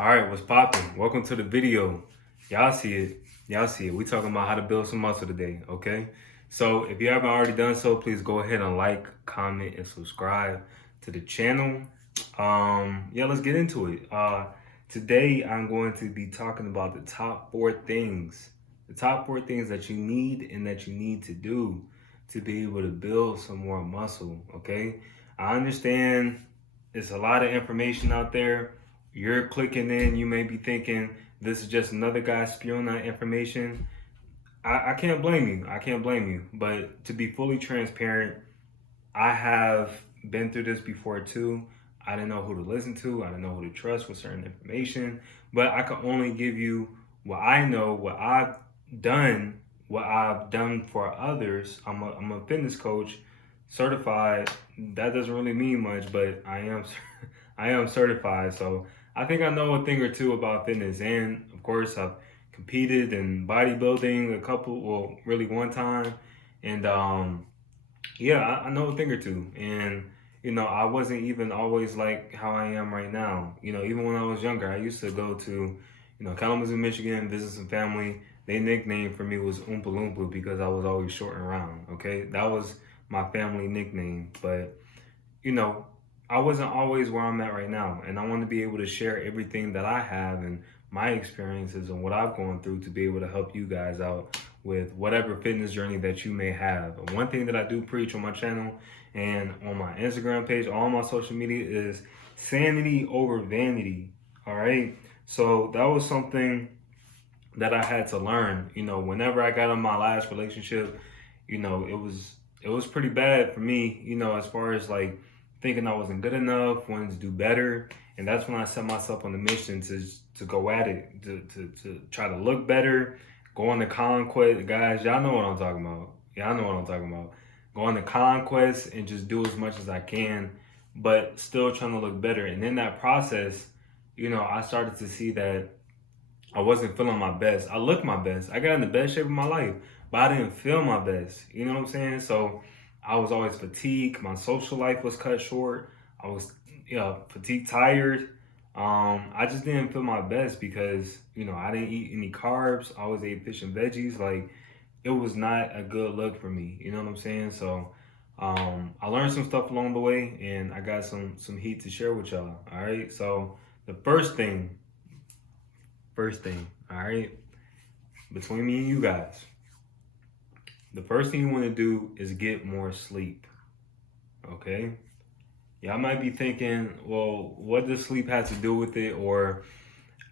All right, what's poppin'? Welcome to the video. Y'all see it. Y'all see it. We talking about how to build some muscle today, okay? So if you haven't already done so, please go ahead and like, comment, and subscribe to the channel. Yeah, let's get into it. Today I'm going to be talking about the top four things. The top four things that you need and that you need to do to be able to build some more muscle, okay? I understand it's a lot of information out there. You're clicking in, you may be thinking this is just another guy spewing that information. I can't blame you. I can't blame you. But to be fully transparent, I have been through this before too. I didn't know who to listen to. I didn't know who to trust with certain information. But I can only give you what I know, done, what I've done for others. I'm a fitness coach, certified. That doesn't really mean much, but I am I am certified. So I think I know a thing or two about fitness, and of course I've competed in bodybuilding really one time, and yeah, I know a thing or two. And I wasn't even always like how I am right now. Even when I was younger, I used to go to Kalamazoo, Michigan, visit some family. They nickname for me was Oompa Loompa because I was always short and round. Okay, that was my family nickname. But you know, I wasn't always where I'm at right now. And I want to be able to share everything that I have and my experiences and what I've gone through to be able to help you guys out with whatever fitness journey that you may have. And one thing that I do preach on my channel and on my Instagram page, all my social media is sanity over vanity. All right. So that was something that I had to learn. Whenever I got in my last relationship, it was pretty bad for me, as far as like thinking I wasn't good enough, wanting to do better. And that's when I set myself on the mission to go at it, to try to look better, go on the conquest. Guys, y'all know what I'm talking about. Y'all know what I'm talking about. Go on the conquest and just do as much as I can, but still trying to look better. And in that process, I started to see that I wasn't feeling my best. I looked my best. I got in the best shape of my life, but I didn't feel my best. You know what I'm saying? So I was always fatigued. My social life was cut short. I was, fatigued, tired. I just didn't feel my best because, I didn't eat any carbs. I always ate fish and veggies. Like, it was not a good look for me. You know what I'm saying? So, I learned some stuff along the way, and I got some heat to share with y'all. All right. So the first thing, all right, between me and you guys, the first thing you want to do is get more sleep. Okay? Y'all might be thinking, well, what does sleep have to do with it? Or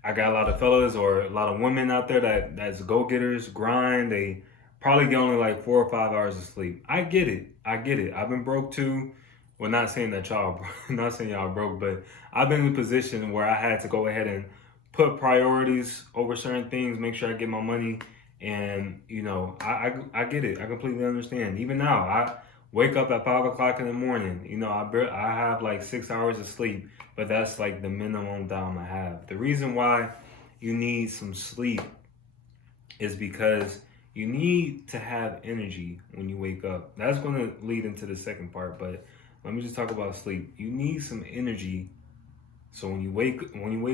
I got a lot of fellas or a lot of women out there that's go-getters, grind. They probably get only like 4 or 5 hours of sleep. I get it. I get it. I've been broke too. Well, not saying that y'all, not saying y'all broke, but I've been in a position where I had to go ahead and put priorities over certain things, make sure I get my money, and I get it. I completely understand. Even now, I wake up at 5 o'clock in the morning. I have like 6 hours of sleep, but that's like the minimum time I have. The reason why you need some sleep is because you need to have energy when you wake up. That's going to lead into the second part, but let me just talk about sleep. You need some energy, so when you wake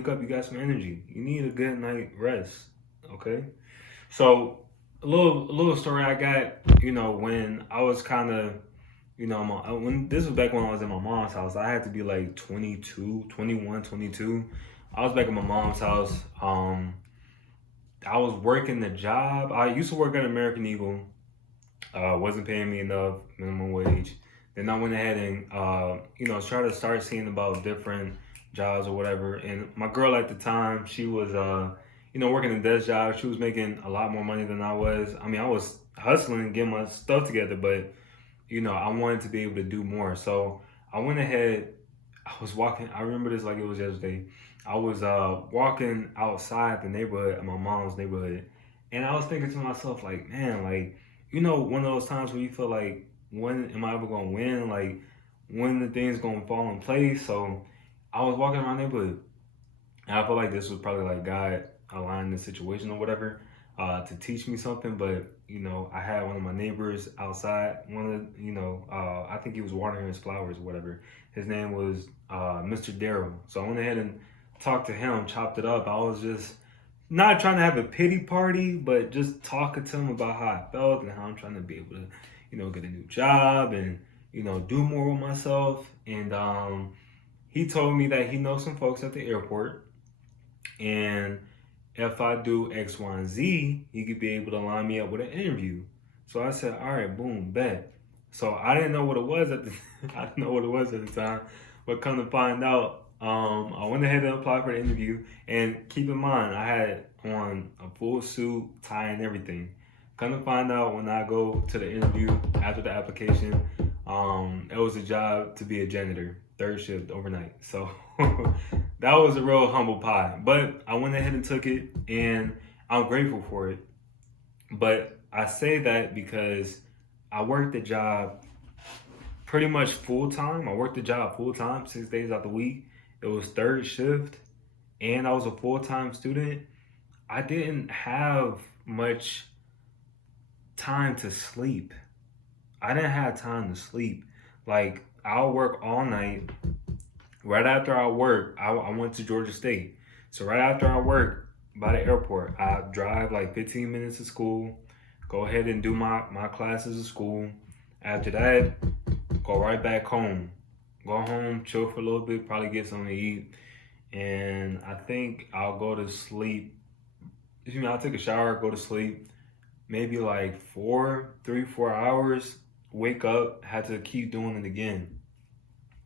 up, you got some energy. You need a good night rest. Okay. So a little story I got. When I was kind of, when this was back when I was in my mom's house. I had to be like 22, 21, 22. I was back in my mom's house. I was working the job. I used to work at American Eagle. Wasn't paying me enough, minimum wage. Then I went ahead and tried to start seeing about different jobs or whatever. And my girl at the time, she was working a desk job. She was making a lot more money than I was. I mean, I was hustling, getting my stuff together, but I wanted to be able to do more. So I went ahead. I was walking. I remember this like it was yesterday. I was walking outside the neighborhood, my mom's neighborhood, and I was thinking to myself, like, man, like, one of those times where you feel like, when am I ever gonna win? Like, when the things gonna fall in place? So I was walking around the neighborhood, and I felt like this was probably like God aligned the situation or whatever, to teach me something. But I had one of my neighbors outside. I think he was watering his flowers or whatever. His name was Mr. Darrell. So I went ahead and talked to him, chopped it up. I was just not trying to have a pity party, but just talking to him about how I felt and how I'm trying to be able to, get a new job and, do more with myself. And he told me that he knows some folks at the airport, and if I do X, Y, and Z, he could be able to line me up with an interview. So I said, all right, boom, bet. So I didn't know what it was I didn't know what it was at the time, but come to find out, I went ahead and applied for the interview. And keep in mind, I had on a full suit, tie, and everything. Come to find out, when I go to the interview after the application, it was a job to be a janitor, third shift overnight. So that was a real humble pie. But I went ahead and took it, and I'm grateful for it. But I say that because I worked the job pretty much full time. I worked the job full time, 6 days out the week. It was third shift, and I was a full time student. I didn't have much time to sleep. I didn't have time to sleep. Like, I'll work all night. Right after I work, I went to Georgia State. So right after I work by the airport, I drive like 15 minutes to school, go ahead and do my classes at school. After that, go right back home. Go home, chill for a little bit, probably get something to eat. And I think I'll go to sleep. I'll take a shower, go to sleep. Maybe like 4 hours, wake up, had to keep doing it again.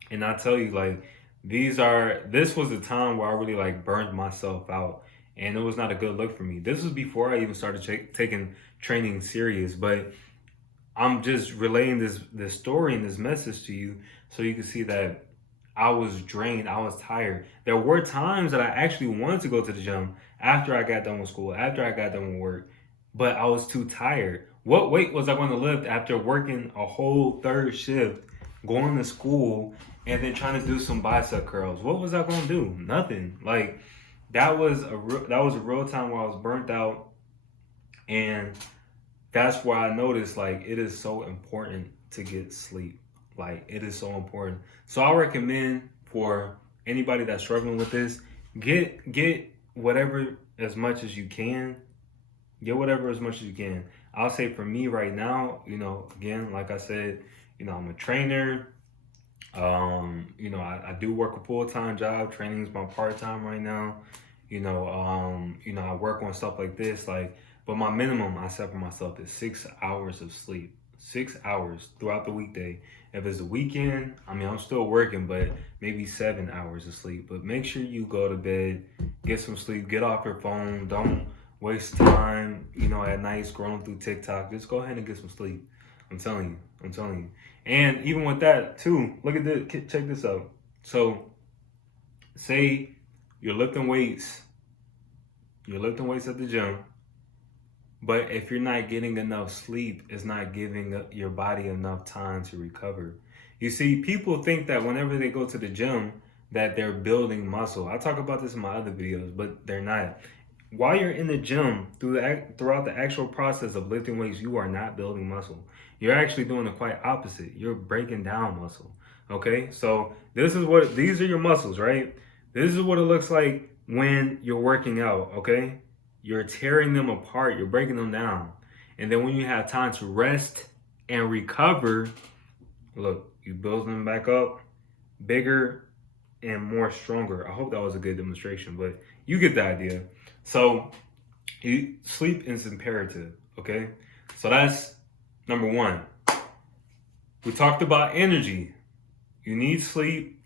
And I tell you, like, this was the time where I really like burned myself out, and it was not a good look for me. This was before I even started taking training serious, but I'm just relaying this story and this message to you so you can see that I was drained, I was tired. There were times that I actually wanted to go to the gym after I got done with school, after I got done with work, but I was too tired. What weight was I going to lift after working a whole third shift, going to school, and then trying to do some bicep curls? What was I going to do? Nothing. Like, that was a real time where I was burnt out, and that's where I noticed, like, it is so important to get sleep. Like, it is so important. So I recommend for anybody that's struggling with this, get whatever as much as you can. Get whatever as much as you can. I'll say for me right now, again, like I said, I'm a trainer. I do work a full-time job. Training is my part-time right now. I work on stuff like this, but my minimum I set for myself is 6 hours of sleep. 6 hours throughout the weekday. If it's a weekend, I'm still working, but maybe 7 hours of sleep. But make sure you go to bed, get some sleep, get off your phone. Don't waste time, at night scrolling through TikTok. Just go ahead and get some sleep. I'm telling you. And even with that too, look at this, check this out. So say you're lifting weights at the gym, but if you're not getting enough sleep, it's not giving your body enough time to recover. You see, people think that whenever they go to the gym that they're building muscle. I talk about this in my other videos, but they're not. While you're in the gym, throughout the actual process of lifting weights, you are not building muscle. You're actually doing the quite opposite. You're breaking down muscle. Okay, so these are your muscles, right? This is what it looks like when you're working out. Okay, you're tearing them apart. You're breaking them down, and then when you have time to rest and recover, look, you build them back up, bigger and more stronger. I hope that was a good demonstration, but you get the idea. So sleep is imperative, okay? So that's number one. We talked about energy. You need sleep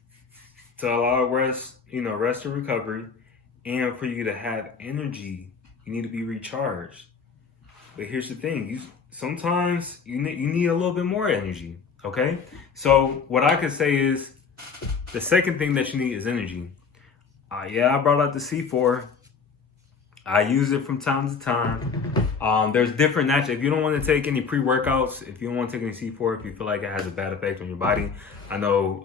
to allow rest and recovery, and for you to have energy, you need to be recharged. But here's the thing, sometimes you need a little bit more energy, okay? So what I could say is the second thing that you need is energy. I brought out the C4. I use it from time to time. There's different natural. If you don't want to take any pre-workouts, if you don't want to take any C4, if you feel like it has a bad effect on your body, I know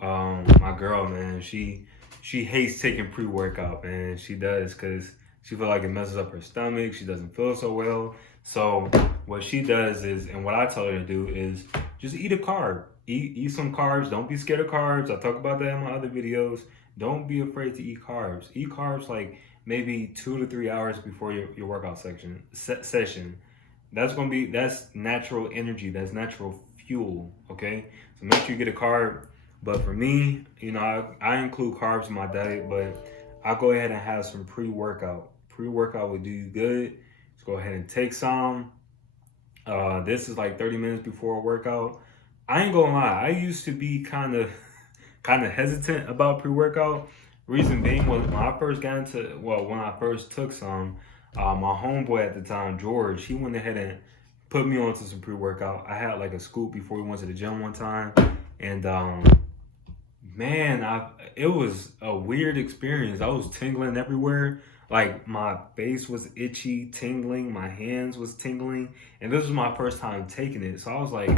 my girl, man, she hates taking pre-workout, man. She does, because she feels like it messes up her stomach. She doesn't feel so well. So what she does is, and what I tell her to do is, just eat a carb. Eat some carbs. Don't be scared of carbs. I talk about that in my other videos. don't be afraid to eat carbs. Eat carbs like maybe 2 to 3 hours before your workout session. That's natural energy. That's natural fuel. Okay, so make sure you get a carb. But for me, I include carbs in my diet, but I'll go ahead and have some pre-workout. Pre-workout will do you good. Let's go ahead and take some. This is like 30 minutes before a workout. I ain't gonna lie, I used to be kind of hesitant about pre-workout. Reason being was when I first took some, my homeboy at the time, George, he went ahead and put me onto some pre-workout. I had like a scoop before we went to the gym one time, and man, it was a weird experience. I was tingling everywhere. Like my face was itchy, tingling, my hands was tingling, and this was my first time taking it. So I was like,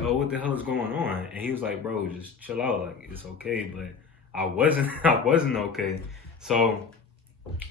"Oh, what the hell is going on?" And he was like, "Bro, just chill out. Like it's okay." But I wasn't, I wasn't okay. So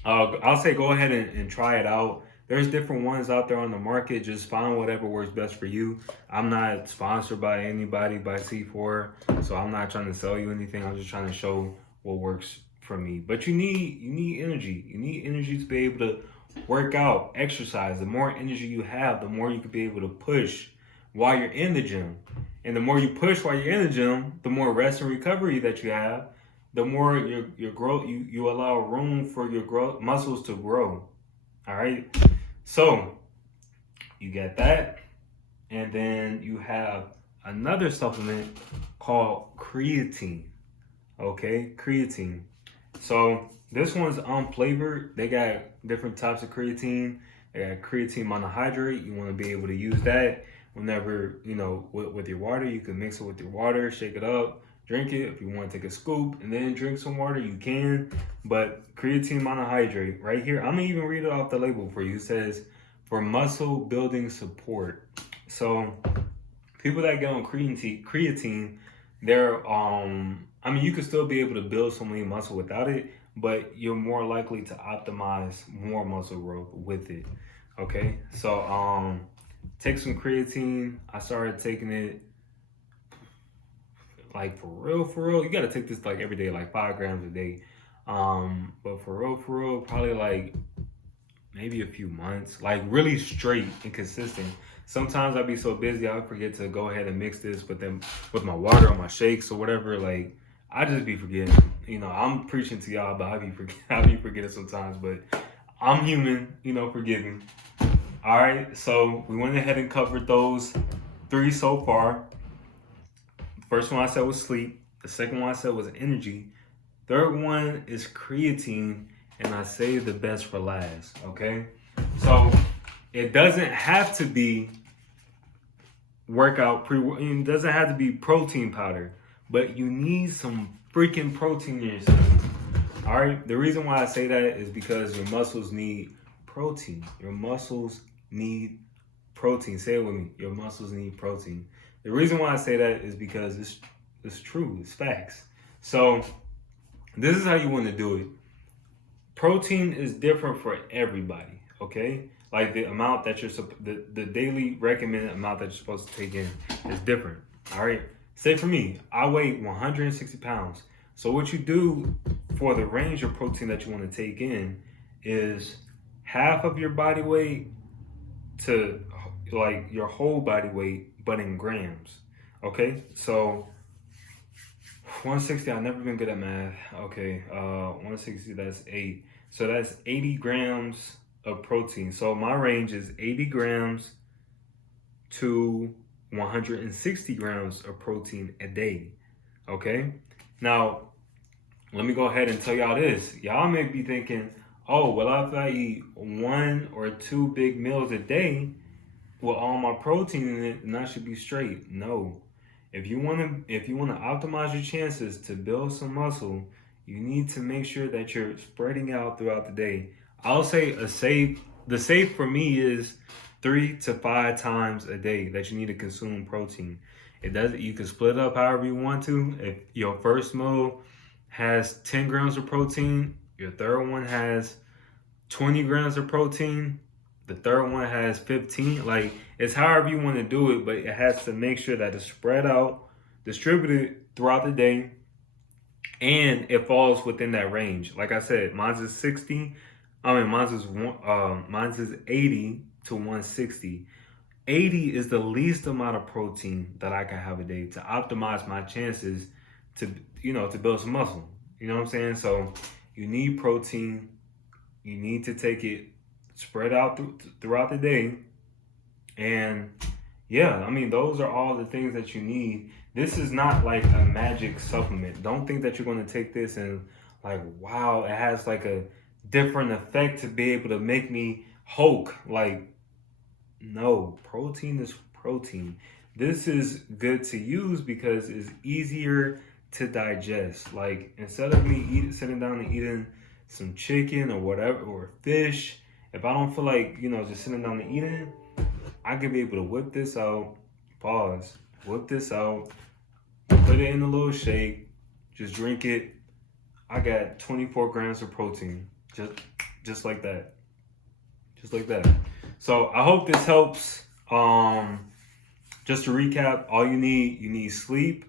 I'll say go ahead and try it out. There's different ones out there on the market. Just find whatever works best for you. I'm not sponsored by anybody by C4, so I'm not trying to sell you anything. I'm just trying to show what works for me. But you need energy. You need energy to be able to work out, exercise. The more energy you have, the more you can be able to push while you're in the gym. And the more you push while you're in the gym, the more rest and recovery that you have, the more your growth you allow room for your growth muscles to grow. All right. So you get that, and then you have another supplement called creatine. Okay, creatine. So this one's unflavored. They got different types of creatine. They got creatine monohydrate. You want to be able to use that whenever, with your water. You can mix it with your water, shake it up, drink it. If you want to take a scoop and then drink some water, you can. But creatine monohydrate right here, I'm going to even read it off the label for you. It says, for muscle building support. So people that get on creatine, they're, you could still be able to build some lean muscle without it, but you're more likely to optimize more muscle growth with it. Okay, so take some creatine. I started taking it like for real. You got to take this like every day, like 5 grams a day. But for real, probably like maybe a few months, like really straight and consistent. Sometimes I'd be so busy I forget to go ahead and mix this with my water or my shakes or whatever. Like I just be forgetting. I'm preaching to y'all, but I be forgetting sometimes. But I'm human. Forgive me. All right. So we went ahead and covered those 3 so far. First one I said was sleep. The second one I said was energy. Third one is creatine, and I saved the best for last. Okay. So it doesn't have to be it doesn't have to be protein powder, but you need some freaking protein in yourself. All right. The reason why I say that is because your muscles need protein. Your muscles need protein. Say it with me. Your muscles need protein. The reason why I say that is because it's true. It's facts. So this is how you want to do it. Protein is different for everybody. Okay. Like the amount that the daily recommended amount that you're supposed to take in is different. All right. Say for me, I weigh 160 pounds. So what you do for the range of protein that you want to take in is half of your body weight to like your whole body weight, but in grams. Okay. So 160, I've never been good at math. Okay. 160, that's 8. So that's 80 grams of protein. So my range is 80 grams to 160 grams of protein a day. Okay. Now, let me go ahead and tell y'all this. Y'all may be thinking, oh, well, if I eat 1 or 2 big meals a day with all my protein in it, then I should be straight. No. If you want to optimize your chances to build some muscle, you need to make sure that you're spreading out throughout the day. I'll say the safe for me is 3 to 5 times a day that you need to consume protein. You can split up however you want to. If your first meal has 10 grams of protein, your third one has 20 grams of protein, the third one has 15. Like, it's however you want to do it, but it has to make sure that it's spread out, distributed throughout the day. and it falls within that range. Like I said, mine's is 60. Mine's is 80 to 160. 80 is the least amount of protein that I can have a day to optimize my chances to, to build some muscle. You know what I'm saying? So you need protein. You need to take it spread out throughout the day. And yeah, I mean, those are all the things that you need. This is not like a magic supplement. Don't think that you're going to take this and like, wow, it has like a different effect to be able to make me Hulk. Like, no, protein is protein. This is good to use because it's easier to digest. Like, instead of me sitting down and eating some chicken or whatever, or fish, if I don't feel like, just sitting down and eating, I could be able to whip this out, whip this out, put it in a little shake, just drink it. I got 24 grams of protein, just like that. Just like that. So I hope this helps. Just to recap, all you need sleep,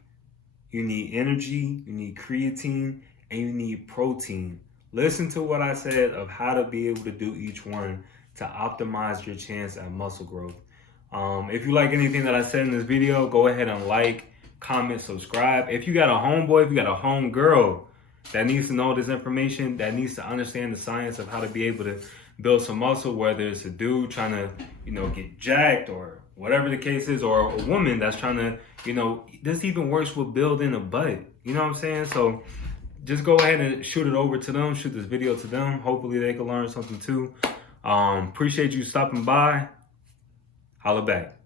you need energy, you need creatine, and you need protein. Listen to what I said of how to be able to do each one to optimize your chance at muscle growth. If you like anything that I said in this video, go ahead and like, comment, subscribe. If you got a homeboy, if you got a homegirl that needs to know this information, that needs to understand the science of how to be able to build some muscle, whether it's a dude trying to, get jacked or whatever the case is, or a woman that's trying to, this even works with building a butt. You know what I'm saying? So just go ahead and shoot it over to them, shoot this video to them. Hopefully they can learn something too. Appreciate you stopping by. Holla back.